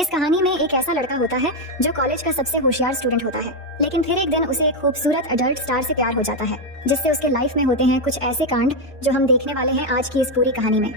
इस कहानी में एक ऐसा लड़का होता है जो कॉलेज का सबसे होशियार स्टूडेंट होता है, लेकिन फिर एक दिन उसे एक खूबसूरत अडल्ट स्टार से प्यार हो जाता है, जिससे उसके लाइफ में होते हैं कुछ ऐसे कांड जो हम देखने वाले हैं आज की इस पूरी कहानी में।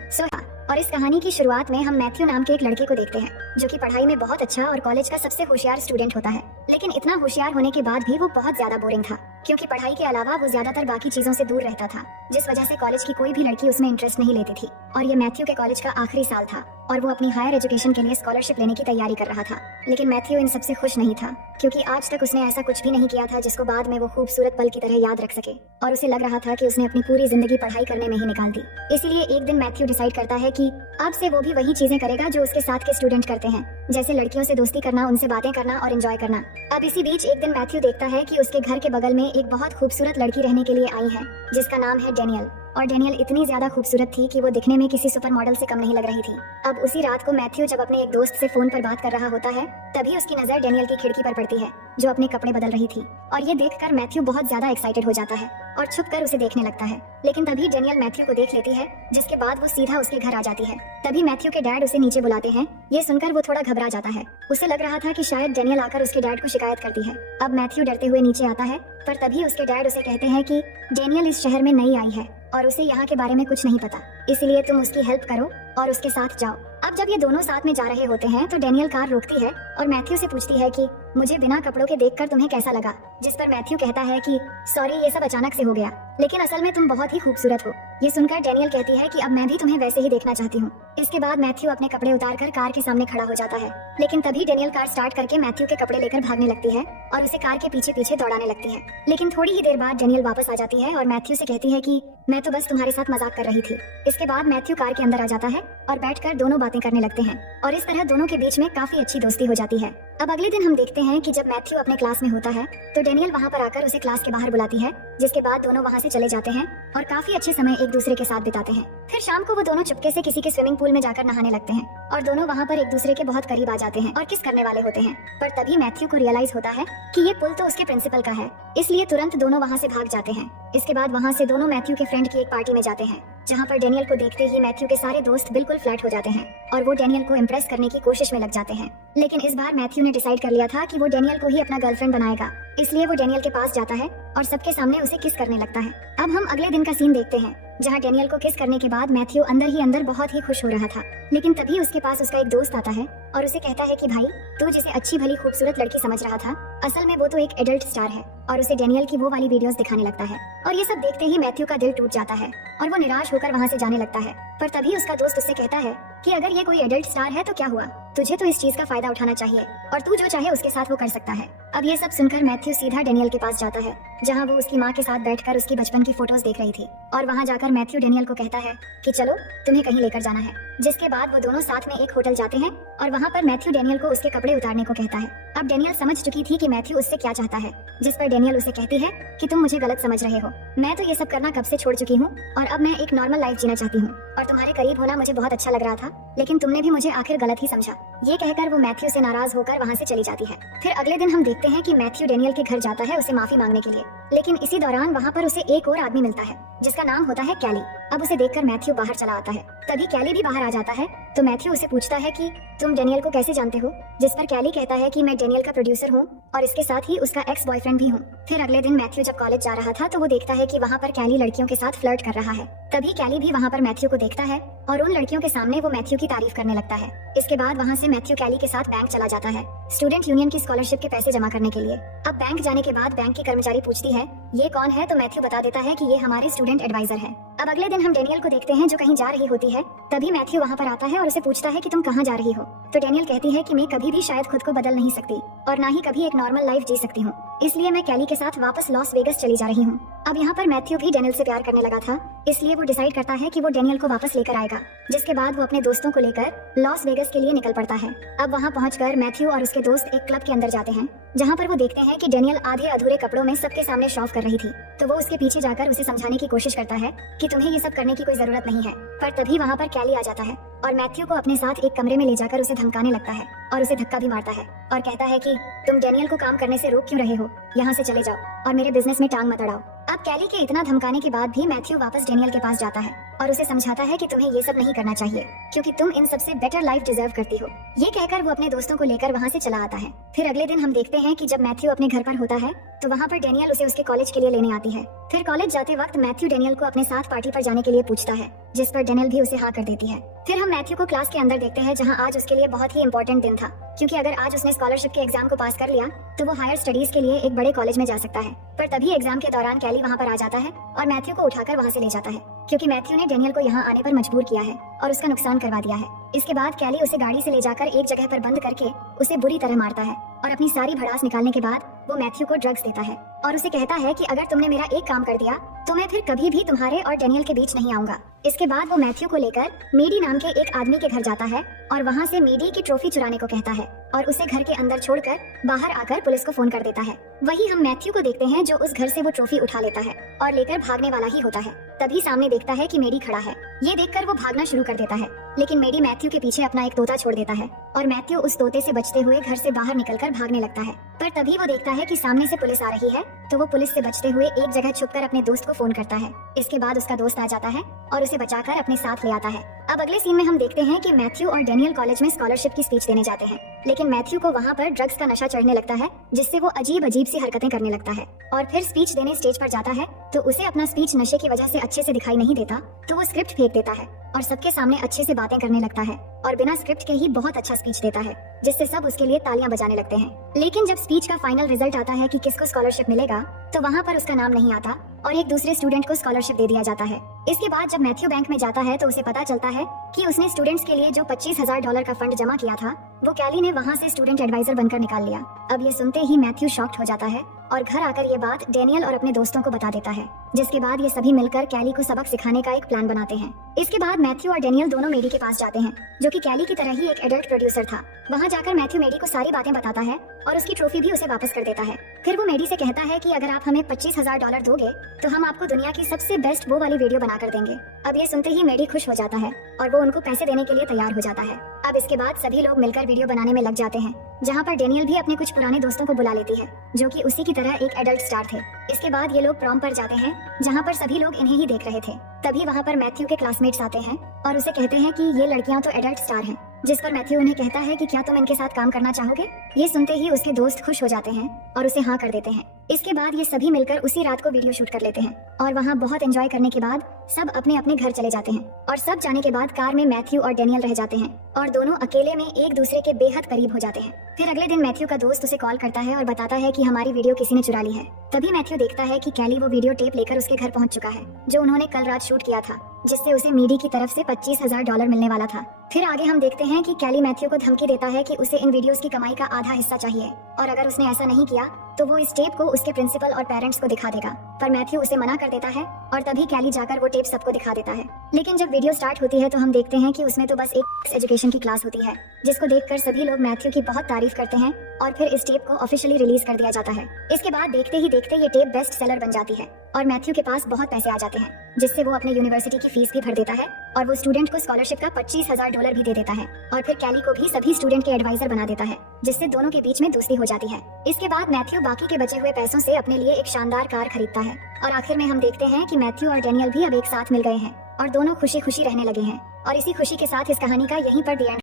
और इस कहानी की शुरुआत में हम मैथ्यू नाम के एक लड़के को देखते हैं, जो कि पढ़ाई में बहुत अच्छा और कॉलेज का सबसे होशियार स्टूडेंट होता है। लेकिन इतना होशियार होने के बाद भी वो बहुत ज्यादा बोरिंग था, क्योंकि पढ़ाई के अलावा वो ज्यादातर बाकी चीजों से दूर रहता था, जिस वजह से कॉलेज की कोई भी लड़की उसमें इंटरेस्ट नहीं लेती थी। और ये मैथ्यू के कॉलेज का आखिरी साल था और वो अपनी हायर एजुकेशन के लिए स्कॉलरशिप लेने की तैयारी कर रहा था। लेकिन मैथ्यू इन सबसे खुश नहीं था, क्योंकि आज तक उसने ऐसा कुछ भी नहीं किया था जिसको बाद में वो खूबसूरत पल की तरह याद रख सके, और उसे लग रहा था कि उसने अपनी पूरी जिंदगी पढ़ाई करने में ही निकाल दी। इसीलिए एक दिन मैथ्यू डिसाइड करता है कि अब से वो भी वही चीजें करेगा जो उसके साथ के स्टूडेंट करते हैं, जैसे लड़कियों से दोस्ती करना, उनसे बातें करना और एंजॉय करना। अब इसी बीच एक दिन मैथ्यू देखता है कि उसके घर के बगल में एक बहुत खूबसूरत लड़की रहने के लिए आई है, जिसका नाम है डेनियल। और डेनियल इतनी ज्यादा खूबसूरत थी कि वो दिखने में किसी सुपर मॉडल से कम नहीं लग रही थी। अब उसी रात को मैथ्यू जब अपने एक दोस्त से फोन पर बात कर रहा होता है, तभी उसकी नजर डेनियल की खिड़की पर पड़ती है, जो अपने कपड़े बदल रही थी। और ये देखकर मैथ्यू बहुत ज्यादा एक्साइटेड हो जाता है और छुपकर उसे देखने लगता है। लेकिन तभी डेनियल मैथ्यू को देख लेती है, जिसके बाद वो सीधा उसके घर आ जाती है। तभी मैथ्यू के डैड उसे नीचे बुलाते हैं। ये सुनकर वो थोड़ा घबरा जाता है। उसे लग रहा था कि शायद डेनियल आकर उसके डैड को शिकायत करती है। अब मैथ्यू डरते हुए नीचे आता है, पर तभी उसके डैड उसे कहते हैं कि डेनियल इस शहर में नई आई है और उसे यहाँ के बारे में कुछ नहीं पता, इसलिए तुम उसकी हेल्प करो और उसके साथ जाओ। अब जब ये दोनों साथ में जा रहे होते हैं तो डेनियल कार रोकती है और मैथ्यू से पूछती है कि मुझे बिना कपड़ों के देखकर तुम्हें कैसा लगा, जिस पर मैथ्यू कहता है कि सॉरी, ये सब अचानक से हो गया, लेकिन असल में तुम बहुत ही खूबसूरत हो। ये सुनकर डेनियल कहती है कि अब मैं भी तुम्हें वैसे ही देखना चाहती हूँ। इसके बाद मैथ्यू अपने कपड़े उतारकर कार के सामने खड़ा हो जाता है, लेकिन तभी डेनियल कार स्टार्ट करके मैथ्यू के कपड़े लेकर भागने लगती है और उसे कार के पीछे पीछे दौड़ाने लगती है। लेकिन थोड़ी ही देर बाद डेनियल वापस आ जाती है और मैथ्यू से कहती है कि मैं तो बस तुम्हारे साथ मजाक कर रही थी। इसके बाद मैथ्यू कार के अंदर आ जाता है और बैठकर दोनों बातें करने लगते हैं, और इस तरह दोनों के बीच में काफी अच्छी दोस्ती हो जाती है। अब अगले दिन हम देखते हैं कि जब मैथ्यू अपने क्लास में होता है तो डेनियल वहाँ पर आकर उसे क्लास के बाहर बुलाती है, जिसके बाद दोनों वहाँ से चले जाते हैं और काफी अच्छे समय एक दूसरे के साथ बिताते हैं। फिर शाम को वो दोनों चुपके से किसी के स्विमिंग पूल में जाकर नहाने लगते हैं और दोनों वहाँ पर एक दूसरे के बहुत करीब आ जाते हैं और किस करने वाले होते हैं। पर तभी मैथ्यू को रियलाइज होता है कि ये पुल तो उसके प्रिंसिपल का है, इसलिए तुरंत दोनों वहाँ से भाग जाते हैं। इसके बाद वहाँ से दोनों मैथ्यू के फ्रेंड की एक पार्टी में जाते हैं, जहाँ पर डेनियल को देखते ही मैथ्यू के सारे दोस्त बिल्कुल फ्लैट हो जाते हैं और वो डेनियल को इम्प्रेस करने की कोशिश में लग जाते हैं। लेकिन इस बार मैथ्यू ने डिसाइड कर लिया था कि वो डेनियल को ही अपना गर्लफ्रेंड बनाएगा, इसलिए वो डेनियल के पास जाता है और सबके सामने उसे किस करने लगता है। अब हम अगले दिन का सीन देखते हैं, जहाँ डेनियल को किस करने के बाद मैथ्यू अंदर ही अंदर बहुत ही खुश हो रहा था। लेकिन तभी उसके पास उसका एक दोस्त आता है और उसे कहता है कि भाई, तू जिसे अच्छी भली खूबसूरत लड़की समझ रहा था, असल में वो तो एक एडल्ट स्टार है, और उसे डेनियल की वो वाली वीडियोस दिखाने लगता है। और ये सब देखते ही मैथ्यू का दिल टूट जाता है और वो निराश होकर वहाँ से जाने लगता है। पर तभी उसका दोस्त उससे कहता है कि अगर ये कोई एडल्ट स्टार है तो क्या हुआ, तुझे तो इस चीज का फायदा उठाना चाहिए और तू जो चाहे उसके साथ वो कर सकता है। अब ये सब सुनकर मैथ्यू सीधा डेनियल के पास जाता है, जहाँ वो उसकी माँ के साथ बैठकर उसकी बचपन की फोटोज देख रही थी, और वहाँ जाकर मैथ्यू डेनियल को कहता है कि चलो तुम्हें कहीं लेकर जाना है। जिसके बाद वो दोनों साथ में एक होटल जाते हैं और वहाँ पर मैथ्यू डेनियल को उसके कपड़े उतारने को कहता है। अब डेनियल समझ चुकी थी कि मैथ्यू उससे क्या चाहता है, जिस पर डेनियल उसे कहती है कि तुम मुझे गलत समझ रहे हो, मैं तो ये सब करना कब से छोड़ चुकी हूँ और अब मैं एक नॉर्मल लाइफ जीना चाहती हूँ, और तुम्हारे करीब होना मुझे बहुत अच्छा लग रहा था, लेकिन तुमने भी मुझे आखिर गलत ही समझा। ये कहकर वो मैथ्यू से नाराज होकर वहाँ से चली जाती है। फिर अगले दिन हम देखते हैं कि मैथ्यू डेनियल के घर जाता है उसे माफी मांगने के लिए, लेकिन इसी दौरान वहाँ पर उसे एक और आदमी मिलता है, जिसका नाम होता है कैली। अब उसे देखकर मैथ्यू बाहर चला आता है। तभी कैली भी बाहर आ जाता है तो मैथ्यू उसे पूछता है कि तुम डेनियल को कैसे जानते हो, जिस पर कैली कहता है कि मैं डेनियल का प्रोड्यूसर हूँ और इसके साथ ही उसका एक्स बॉयफ्रेंड भी हूँ। फिर अगले दिन मैथ्यू जब कॉलेज जा रहा था तो वो देखता है कि वहाँ पर कैली लड़कियों के साथ फ्लर्ट कर रहा है। तभी कैली भी वहाँ पर मैथ्यू को देखता है और उन लड़कियों के सामने वो मैथ्यू की तारीफ करने लगता है। इसके बाद वहाँ से मैथ्यू कैली के साथ बैंक चला जाता है, स्टूडेंट यूनियन की स्कॉलरशिप के पैसे जमा करने के लिए। अब बैंक जाने के बाद बैंक की कर्मचारी पूछती है ये कौन है, तो मैथ्यू बता देता है कि ये हमारे स्टूडेंट एडवाइजर है। अब अगले दिन हम डेनियल को देखते हैं जो कहीं जा रही होती है। तभी मैथ्यू वहाँ पर आता है और उसे पूछता है कि तुम कहाँ जा रही हो, तो डेनियल कहती है कि मैं कभी भी शायद खुद को बदल नहीं सकती और ना ही कभी एक नॉर्मल लाइफ जी सकती हूँ, इसलिए मैं कैली के साथ वापस लॉस वेगस चली जा रही हूँ। अब यहाँ पर मैथ्यू भी डेनियल से प्यार करने लगा था, इसलिए वो डिसाइड करता है कि वो डेनियल को वापस लेकर आएगा, जिसके बाद वो अपने दोस्तों को लेकर लॉस वेगस के लिए निकल पड़ता है। अब वहाँ पहुंचकर मैथ्यू और उसके दोस्त एक क्लब के अंदर जाते हैं, जहाँ पर वो देखते हैं कि डेनियल आधे अधूरे कपड़ों में सबके सामने शॉफ कर रही थी, तो वो उसके पीछे जाकर उसे समझाने की कोशिश करता है कि तुम्हें ये सब करने की कोई जरूरत नहीं है। पर तभी वहाँ पर कैली आ जाता है और मैथ्यू को अपने साथ एक कमरे में ले जाकर उसे धमकाने लगता है और उसे धक्का भी मारता है और कहता है कि तुम डेनियल को काम करने से रोक क्यों रहे हो, यहाँ से चले जाओ और मेरे बिजनेस में टांग मत अड़ाओ। अब कैली के इतना धमकाने के बाद भी मैथ्यू वापस डेनियल के पास जाता है और उसे समझाता है कि तुम्हें ये सब नहीं करना चाहिए क्योंकि तुम इन सबसे बेटर लाइफ डिजर्व करती हो। ये कहकर वो अपने दोस्तों को लेकर वहाँ से चला आता है। फिर अगले दिन हम देखते हैं कि जब मैथ्यू अपने घर पर होता है तो वहाँ पर डेनियल उसे उसके कॉलेज के लिए लेने आती है। फिर कॉलेज जाते वक्त मैथ्यू डेनियल को अपने साथ पार्टी पर जाने के लिए पूछता है, जिस पर डेनियल भी उसे हाँ कर देती है। फिर हम मैथ्यू को क्लास के अंदर देखते हैं जहाँ आज उसके लिए बहुत ही इंपॉर्टेंट दिन था, क्योंकि अगर आज उसने स्कॉलरशिप के एग्जाम को पास कर लिया तो वो हायर स्टडीज के लिए एक बड़े कॉलेज में जा सकता है। पर तभी एग्जाम के दौरान कैली वहाँ पर आ जाता है और मैथ्यू को उठाकर वहाँ से ले जाता है, क्योंकि मैथ्यू ने डेनियल को यहाँ आने पर मजबूर किया है और उसका नुकसान करवा दिया है। इसके बाद कैली उसे गाड़ी से ले जाकर एक जगह पर बंद करके उसे बुरी तरह मारता है और अपनी सारी भड़ास निकालने के बाद वो मैथ्यू को ड्रग्स देता है और उसे कहता है कि अगर तुमने मेरा एक काम कर दिया तो मैं फिर कभी भी तुम्हारे और डेनियल के बीच नहीं आऊंगा। इसके बाद वो मैथ्यू को लेकर मेडी नाम के एक आदमी के घर जाता है और वहाँ से मेडी की ट्रॉफी चुराने को कहता है और उसे घर के अंदर छोड़कर बाहर आकर पुलिस को फोन कर देता है। वही हम मैथ्यू को देखते हैं जो उस घर से वो ट्रॉफी उठा लेता है और लेकर भागने वाला ही होता है। तभी सामने देखता है कि मेडी खड़ा है। ये देखकर वो भागना शुरू कर देता है, लेकिन मेडी मैथ्यू के पीछे अपना एक तोता छोड़ देता है और मैथ्यू उस तोते से बचते हुए घर से बाहर निकलकर भागने लगता है। पर तभी वो देखता है कि सामने से पुलिस आ रही है, तो वो पुलिस से बचते हुए एक जगह छुपकर अपने दोस्त को फोन करता है। इसके बाद उसका दोस्त आ जाता है और उसे बचाकर अपने साथ ले आता है। अब अगले सीन में हम देखते हैं कि मैथ्यू और डेनियल कॉलेज में स्कॉलरशिप की स्पीच देने जाते हैं, लेकिन मैथ्यू को वहाँ पर ड्रग्स का नशा चढ़ने लगता है, जिससे वो अजीब अजीब सी हरकतें करने लगता है और फिर स्पीच देने स्टेज पर जाता है तो उसे अपना स्पीच नशे की वजह से अच्छे से दिखाई नहीं देता, तो वो स्क्रिप्ट फेंक देता है और सबके सामने अच्छे से बातें करने लगता है और बिना स्क्रिप्ट के ही बहुत अच्छा स्पीच देता है, जिससे सब उसके लिए तालियां बजाने लगते हैं। लेकिन जब स्पीच का फाइनल रिजल्ट आता है कि किसको स्कॉलरशिप मिलेगा तो वहाँ पर उसका नाम नहीं आता और एक दूसरे स्टूडेंट को स्कॉलरशिप दे दिया जाता है। इसके बाद जब मैथ्यू बैंक में जाता है तो उसे पता चलता है कि उसने स्टूडेंट्स के लिए जो $25,000 का फंड जमा किया था वो कैली ने वहाँ से स्टूडेंट एडवाइजर बनकर निकाल लिया। अब ये सुनते ही मैथ्यू शॉक्ड हो जाता है और घर आकर ये बात डेनियल और अपने दोस्तों को बता देता है, जिसके बाद ये सभी मिलकर कैली को सबक सिखाने का एक प्लान बनाते हैं। इसके बाद मैथ्यू और डेनियल दोनों मेडी के पास जाते हैं, जो कि कैली की तरह ही एक एडल्ट प्रोड्यूसर था। वहाँ जाकर मैथ्यू मेडी को सारी बातें बताता है और उसकी ट्रॉफी भी उसे वापस कर देता है। फिर वो मेडी से कहता है कि अगर आप हमें $25,000 दोगे तो हम आपको दुनिया की सबसे बेस्ट वो वाली वीडियो बनाकर देंगे। अब ये सुनते ही मेडी खुश हो जाता है और वो उनको पैसे देने के लिए तैयार हो जाता है। अब इसके बाद सभी लोग मिलकर वीडियो बनाने में लग जाते हैं, जहाँ पर डेनियल भी अपने कुछ पुराने दोस्तों को बुला लेती है, जो कि उसी की तरह एक एडल्ट स्टार थे। इसके बाद ये लोग प्रॉम पर जाते हैं, जहाँ पर सभी लोग इन्हें ही देख रहे थे। तभी वहाँ पर मैथ्यू के क्लासमेट्स आते हैं और उसे कहते हैं कि ये लड़कियां तो एडल्ट स्टार हैं, जिस पर मैथ्यू उन्हें कहता है कि क्या तुम इनके साथ काम करना चाहोगे। ये सुनते ही उसके दोस्त खुश हो जाते हैं और उसे हाँ कर देते हैं। इसके बाद ये सभी मिलकर उसी रात को वीडियो शूट कर लेते हैं और वहाँ बहुत एंजॉय करने के बाद सब अपने अपने घर चले जाते हैं और सब जाने के बाद कार में मैथ्यू और डेनियल रह जाते हैं और दोनों अकेले में एक दूसरे के बेहद करीब हो जाते हैं। फिर अगले दिन मैथ्यू का दोस्त उसे कॉल करता है और बताता है कि हमारी वीडियो किसी ने चुरा ली है। तभी मैथ्यू देखता है कि कैली वो वीडियो टेप लेकर उसके घर पहुंच चुका है, जो उन्होंने कल रात शूट किया था, जिससे उसे मेडी की तरफ से $25,000 मिलने वाला था। फिर आगे हम देखते हैं कि कैली मैथ्यू को धमकी देता है कि उसे इन वीडियोस की कमाई का आधा हिस्सा चाहिए और अगर उसने ऐसा नहीं किया तो वो इस टेप को उसके प्रिंसिपल और पेरेंट्स को दिखा देगा। पर मैथ्यू उसे मना कर देता है और तभी कैली जाकर वो टेप सबको दिखा देता है। लेकिन जब वीडियो स्टार्ट होती है तो हम देखते हैं कि उसमें तो बस एक एजुकेशन की क्लास होती है, जिसको देखकर सभी लोग मैथ्यू की बहुत तारीफ करते हैं और फिर इस टेप को ऑफिशियली रिलीज कर दिया जाता है। इसके बाद देखते ही देखते ये टेप बेस्ट सेलर बन जाती है और मैथ्यू के पास बहुत पैसे आ जाते हैं, जिससे वो अपने यूनिवर्सिटी की फीस भी भर देता है और वो स्टूडेंट को स्कॉलरशिप का $25,000 भी दे देता है और फिर कैली को भी सभी स्टूडेंट के एडवाइजर बना देता है, जिससे दोनों के बीच में दोस्ती हो जाती है। इसके बाद मैथ्यू बाकी के बचे हुए पैसों से अपने लिए एक शानदार कार खरीदता है और आखिर में हम देखते हैं कि मैथ्यू और डेनियल भी अब एक साथ मिल गए हैं और दोनों खुशी खुशी रहने लगे हैं। और इसी खुशी के साथ इस कहानी का यहीं पर दी एंड